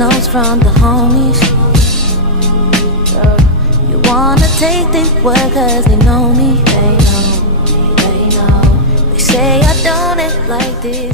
notes from the homies. You wanna take the word cause they know me. They know. They say I don't act like this.